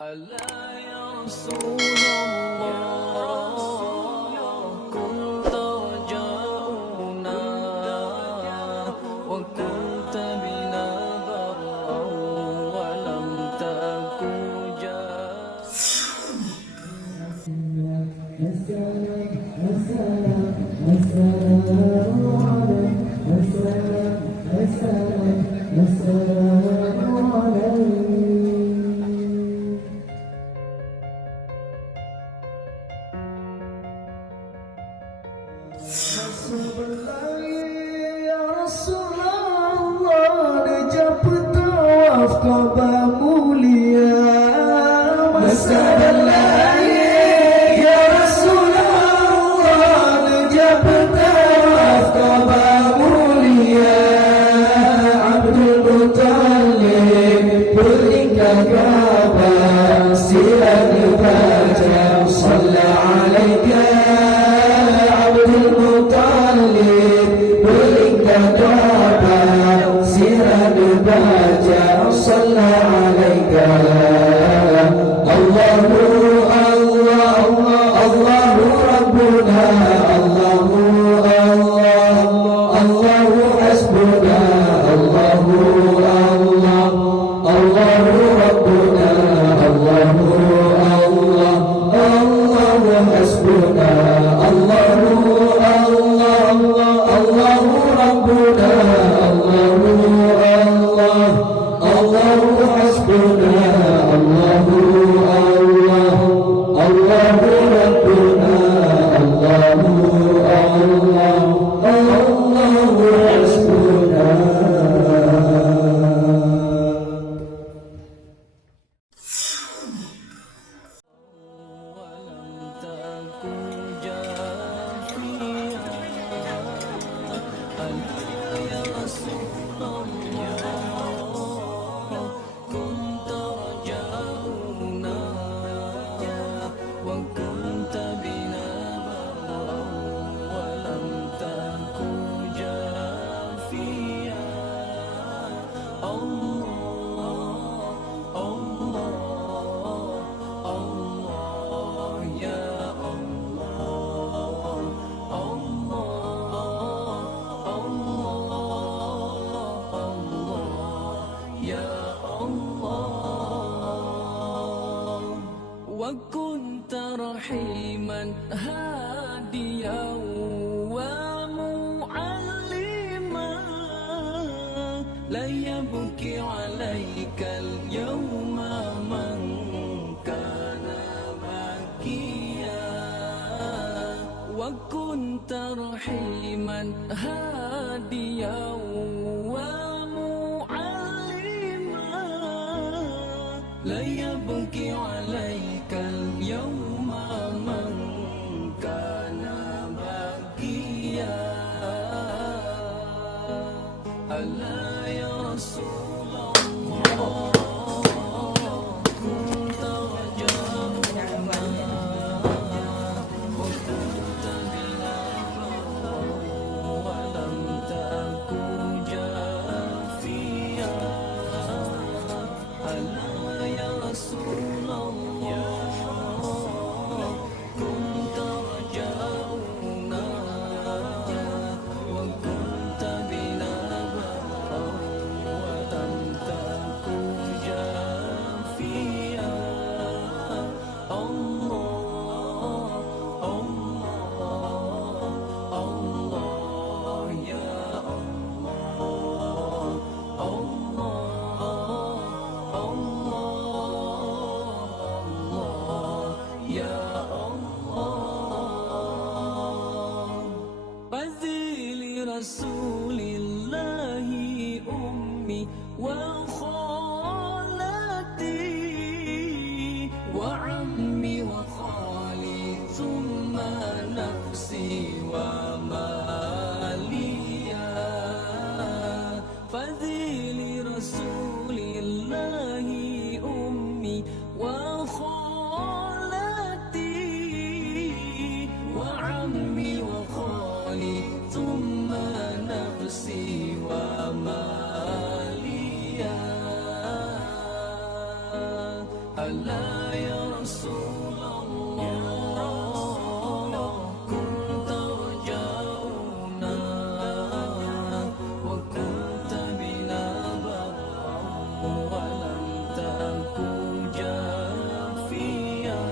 ألا يا رسول الله كنت رجاؤنا وكنت بنا برا ولم تكن Ya Rasulullah, dia bertawaf Ka'bah mulia. Masalah ya Rasulullah, dia bertawaf Ka'bah mulia. Abdul Muttalib berlingkar Ka'bah, sirah dibaca, Shalla alaika Abdul Muttalib berlingkar Ka'bah, sirah dibaca, Shalla alaika Allahu Allah Allah Allahu Rabbuna Allahu Allah Allahu Hasbuna Allahu Allah Allahu Rabbuna Allahu Allah Allahu Hasbuna Allahu Allah Allahu Rabbuna Allahu Allah Allahu Hasbuna Allahu Allah Allahu Rabbuna Allahu Allah Allahu Hasbuna. وكنت رحيما هاديا ومعلما لا يبكي عليك اليوم من كان باكيا وكنت رحيما هاديا ومعلما لا يبكي عليك اليوم من كان باكيا ألا يا رسول الله كنت رجاؤنا وكنت بنا برا ولم تكن جافيا ألا يا رسول الله كنت رجاؤنا وكنت بنا برا ولم تكن جافيا الله الله الله يا الله الله يا الله فذل رسول الله أمي وخالتي وعمي وخالي ثم نفسي وماليا فذل رسول الله أمي وخالتي ألا يا رسول الله كنت رجاؤنا وكنت بنا برا ولم تكن جافيا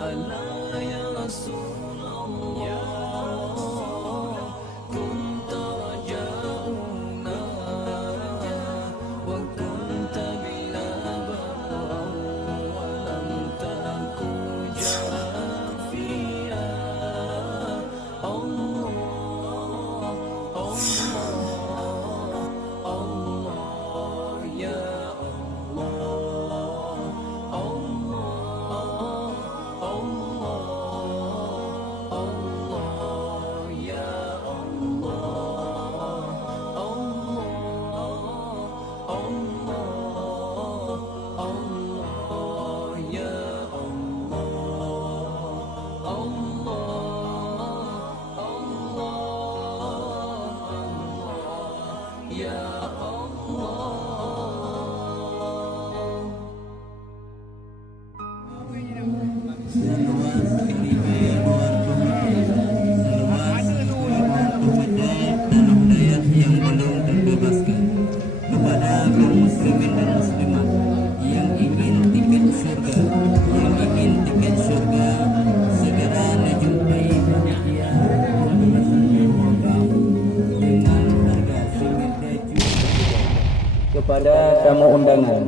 ألا يا رسول الله كنت رجاؤنا وكنت بنا برا ولم تكن جافيا الله الله الله يا الله الله الله الله يا الله الله الله الله يا الله الله يا الله yang belum terbebaskan kepada kaum muslimin dan muslimat yang ingin tiket surga, segera menjumpai panitia pembebasan program dengan harga RM9 kepada tamu undangan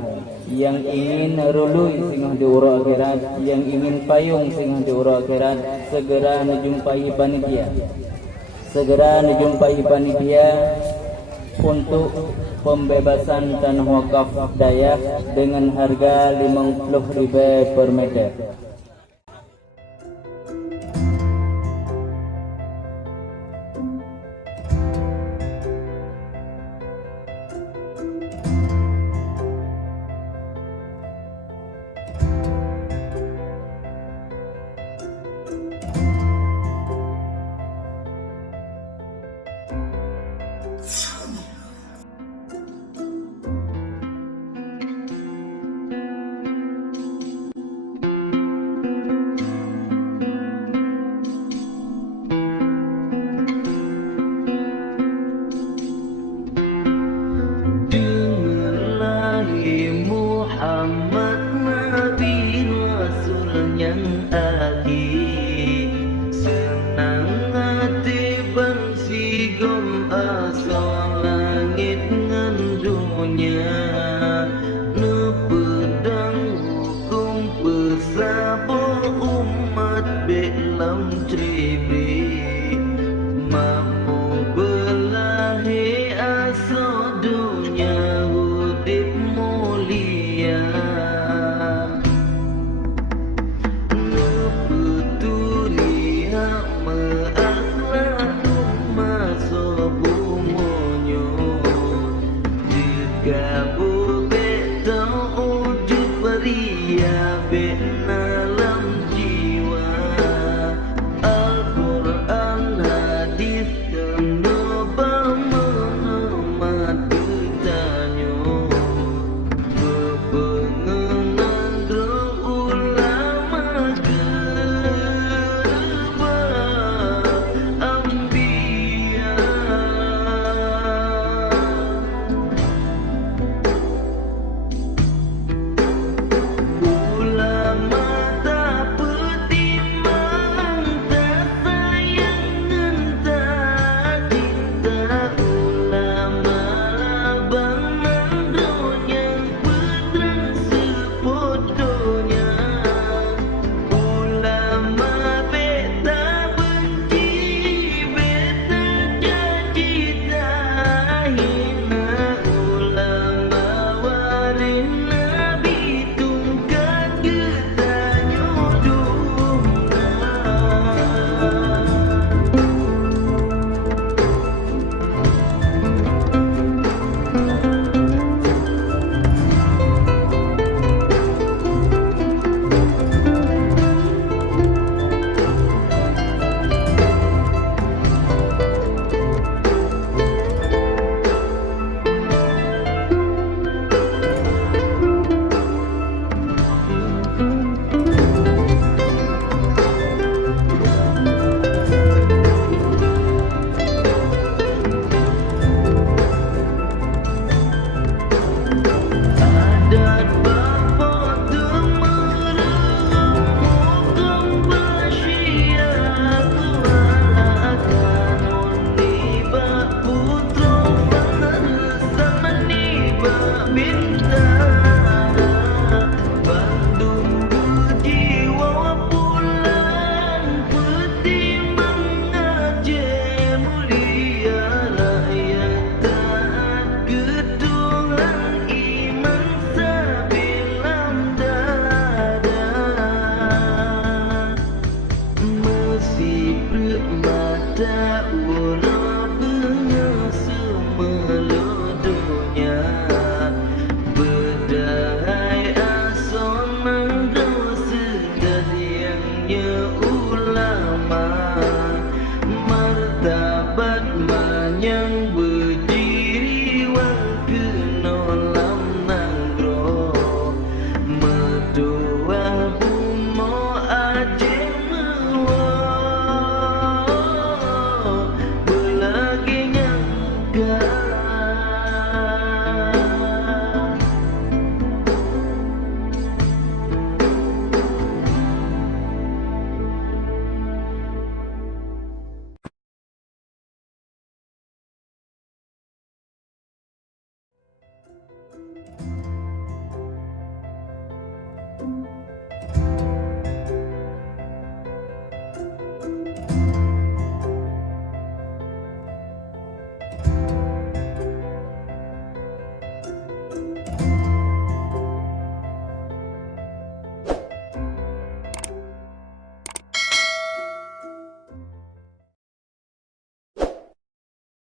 yang ingin rului singgah di urang akhirat, yang ingin payung singgah di urang akhirat, segera menjumpai panitia untuk pembebasan tanah wakaf Dayak dengan harga RM50.000 per meter. Muhammad Nabi Rasul yang akhir, senang hati bersigom asal langit ngan dunia, nepedang hukum pesabo umat belam tribi, mampu belahi asal dunia hudib mulia. Gabo betau ujuk beria bena